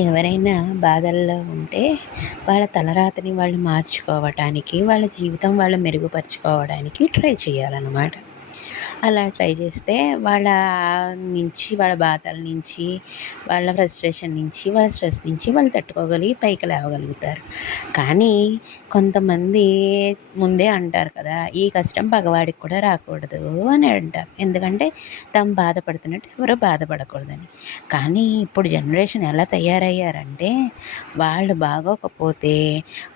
ఎవరైనా బాధల్లో ఉంటే వాళ్ళ తలరాతని వాళ్ళు మార్చుకోవటానికి, వాళ్ళ జీవితం వాళ్ళు మెరుగుపరుచుకోవడానికి ట్రై చేయాలన్నమాట. అలా ట్రై చేస్తే వాళ్ళ బాధల నుంచి, వాళ్ళ ఫ్రస్ట్రేషన్ నుంచి, వాళ్ళ స్ట్రెస్ నుంచి వాళ్ళు తట్టుకోగలిగి పైకి లేవగలుగుతారు. కానీ కొంతమంది ముందే అంటారు కదా! "ఈ కష్టం పగవాడికి కూడా రాకూడదు" అని అంటారు. ఎందుకంటే తాము బాధపడుతున్నట్టు ఎవరు బాధపడకూడదని. కానీ ఇప్పుడు జనరేషన్ ఎలా తయారయ్యారంటే వాళ్ళు బాగోకపోతే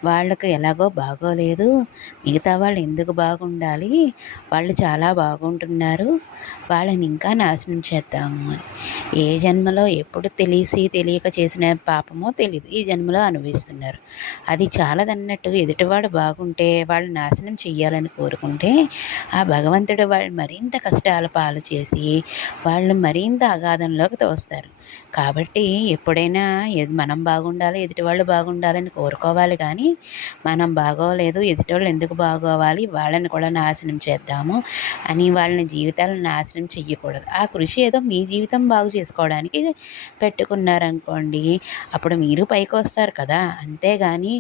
వాళ్ళకి ఎలాగో బాగోలేదు, మిగతా వాళ్ళు ఎందుకు బాగుండాలి, వాళ్ళు చాలా బాగుంటున్నారు, వాళ్ళని ఇంకా నాశనం చేద్దాము అని. ఏ జన్మలో ఎప్పుడు తెలియక చేసిన పాపమో తెలీదు. ఈ జన్మలో అనుభవిస్తున్నారు. అది చాలదన్నట్టు ఎదుటివాడు బాగుంటే వాళ్ళు నాశనం చెయ్యాలని కోరుకుంటే ఆ భగవంతుడు వాళ్ళు మరింత కష్టాల పాలు చేసి వాళ్ళు మరింత అగాధంలోకి తోస్తారు. కాబట్టి ఎప్పుడైనా మనం బాగుండాలి, ఎదుటివాళ్ళు బాగుండాలని కోరుకోవాలి కానీ మనం బాగోలేదు, ఎదుటోళ్ళు ఎందుకు బాగోవాలి, వాళ్ళని కూడా నాశనం చేద్దాము అని వాళ్ళని జీవితాలను నాశనం చెయ్యకూడదు. ఆ కృషి ఏదో మీ జీవితం బాగు చేసుకోవడానికి పెట్టుకున్నారనుకోండి, అప్పుడు మీరు పైకొస్తారు కదా! అంతేగాని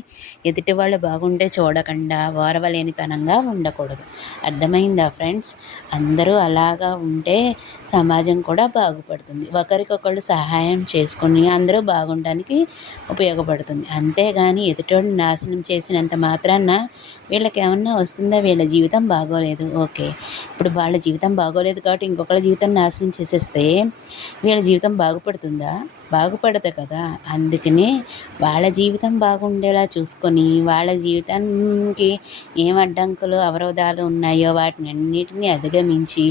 ఎదుటి వాళ్ళు బాగుంటే చూడకుండా ఓర్వలేనితనంగా ఉండకూడదు. అర్థమైందా ఫ్రెండ్స్? అందరూ అలాగా ఉంటే సమాజం కూడా బాగుపడుతుంది. ఒకరికొకళ్ళు సహాయం చేసుకొని అందరూ బాగుండడానికి ఉపయోగపడుతుంది. అంతేగాని ఎదుటోడిని నాశనం చేసినంత మాత్రాన వీళ్ళకేమన్నా వస్తుందా? వీళ్ళ జీవితం బాగోలేదు. ఓకే. ఇప్పుడు వాళ్ళ జీవితం బాగోలేదు కాబట్టి ఇంకొకళ్ళ జీవితం నాశనం చేసేస్తే వీళ్ళ జీవితం బాగుపడుతుందా? బాగుపడదు కదా! అందుకనే వాళ్ళ జీవితం బాగుండేలా చూసుకొని, వాళ్ళ జీవితానికి ఏం అడ్డంకులు, అవరోధాలు ఉన్నాయో వాటినన్నిటిని అధిగమించి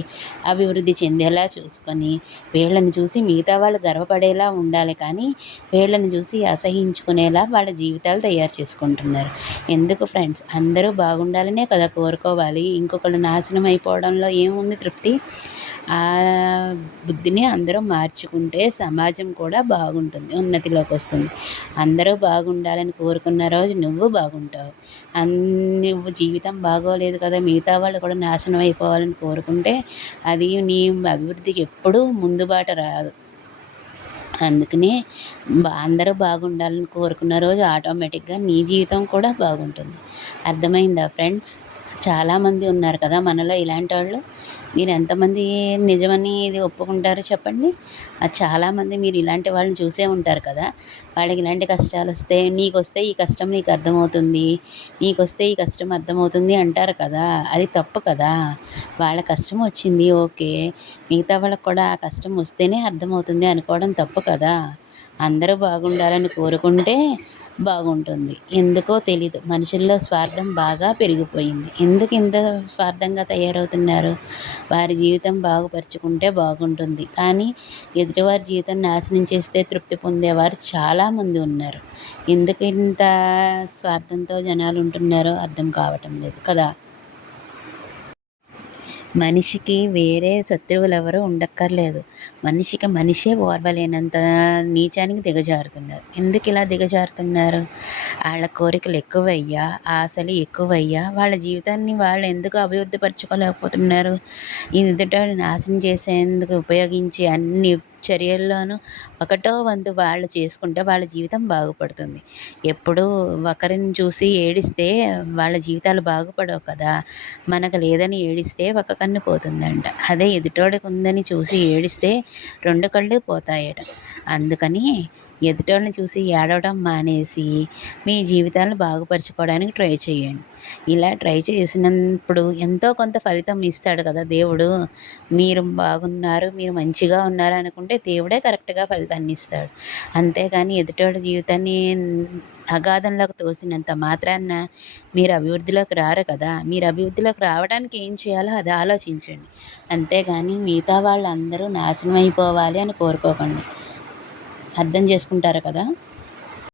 అభివృద్ధి చెందేలా చూసుకొని, వీళ్ళని చూసి మిగతా వాళ్ళు గర్వపడేలా ఉండాలి కానీ, వీళ్ళని చూసి అసహ్యించుకునేలా వాళ్ళ జీవితాలు తయారు చేసుకుంటున్నారు. ఎందుకు ఫ్రెండ్స్? అందరూ బాగుండాలనే కదా కోరుకోవాలి. ఇంకొకళ్ళు నాశనం అయిపోవడంలో ఏముంది తృప్తి? ఆ బుద్ధిని అందరూ మార్చుకుంటే సమాజం కూడా బాగుంటుంది, ఉన్నతిలోకి వస్తుంది. అందరూ బాగుండాలని కోరుకున్న రోజు నువ్వు బాగుంటావు. నువ్వు జీవితం బాగోలేదు కదా, మిగతా వాళ్ళు కూడా నాశనం అయిపోవాలని కోరుకుంటే అది నీ అభివృద్ధికి ఎప్పుడూ ముందు బాట రాదు. అందుకనే అందరూ బాగుండాలని కోరుకున్న రోజు ఆటోమేటిక్‌గా నీ జీవితం కూడా బాగుంటుంది. అర్థమైందా ఫ్రెండ్స్? చాలామంది ఉన్నారు కదా మనలో ఇలాంటోళ్ళు. మీరు ఎంతమంది నిజమని ఇది ఒప్పుకుంటారో చెప్పండి? చాలామంది మీరు ఇలాంటి వాళ్ళని చూసే ఉంటారు కదా! వాళ్ళకి ఇలాంటి కష్టాలొస్తే నీకొస్తే ఈ కష్టం నీకు అర్థమవుతుంది, నీకొస్తే ఈ కష్టం అర్థమవుతుంది అంటారు కదా! అది తప్పు కదా! వాళ్ళ కష్టం వచ్చింది ఓకే. మిగతా వాళ్ళకి కూడా ఆ కష్టం వస్తేనే అర్థమవుతుంది అనుకోవడం తప్పు కదా! అందరూ బాగుండాలని కోరుకుంటే బాగుంటుంది. ఎందుకో తెలీదు. మనుషుల్లో స్వార్థం బాగా పెరిగిపోయింది. ఎందుకు ఇంత స్వార్థంగా తయారవుతున్నారు? వారి జీవితం బాగుపరుచుకుంటే బాగుంటుంది. కానీ ఎదుటివారి జీవితం నాశనం చేస్తే తృప్తి పొందేవారు చాలామంది ఉన్నారు. ఎందుకు ఇంత స్వార్థంతో జనాలు ఉంటున్నారో అర్థం కావటం లేదు కదా! మనిషికి వేరే శత్రువులెవరూ ఉండక్కర్లేదు. మనిషికి మనిషే ఓర్వలేనంత నీచానికి దిగజారుతున్నారు. ఎందుకిలా దిగజారుతున్నారు? ఆళ్ళ కోరికలు ఎక్కువయ్యా, ఆశలు ఎక్కువయ్యా, వాళ్ళ జీవితాన్ని వాళ్ళు ఎందుకు అభివృద్ధి పరుచుకోలేకపోతున్నారు? ఎదుటోళ్ళని నాశనం చేసేందుకు ఉపయోగించే అన్ని చర్యల్లోనూ ఒకటో వంతు వాళ్ళు చేసుకుంటే వాళ్ళ జీవితం బాగుపడుతుంది. ఎప్పుడూ ఒకరిని చూసి ఏడిస్తే వాళ్ళ జీవితాలు బాగుపడవు కదా! మనకు లేదని ఏడిస్తే ఒక కన్ను పోతుందంట. అదే ఎదుటోడికి ఉందని చూసి ఏడిస్తే 2 కళ్ళు పోతాయట. అందుకని ఎదుటోళ్ళని చూసి ఏడవడం మానేసి మీ జీవితాలను బాగుపరుచుకోవడానికి ట్రై చేయండి. ఇలా ట్రై చేసినప్పుడు ఎంతో కొంత ఫలితం ఇస్తాడు కదా దేవుడు. మీరు బాగున్నారు, మీరు మంచిగా ఉన్నారు అనుకుంటే దేవుడే కరెక్ట్‌గా ఫలితాన్ని ఇస్తాడు. అంతేగాని ఎదుటోడి జీవితాన్ని అగాధంలోకి తోసినంత మాత్రాన మీరు అభివృద్ధిలోకి రారు కదా! మీరు అభివృద్ధిలోకి రావడానికి ఏం చేయాలో అది ఆలోచించండి. అంతేగాని మిగతా వాళ్ళందరూ నాశనం అయిపోవాలి అని కోరుకోకండి. అర్థం చేసుకుంటారు కదా!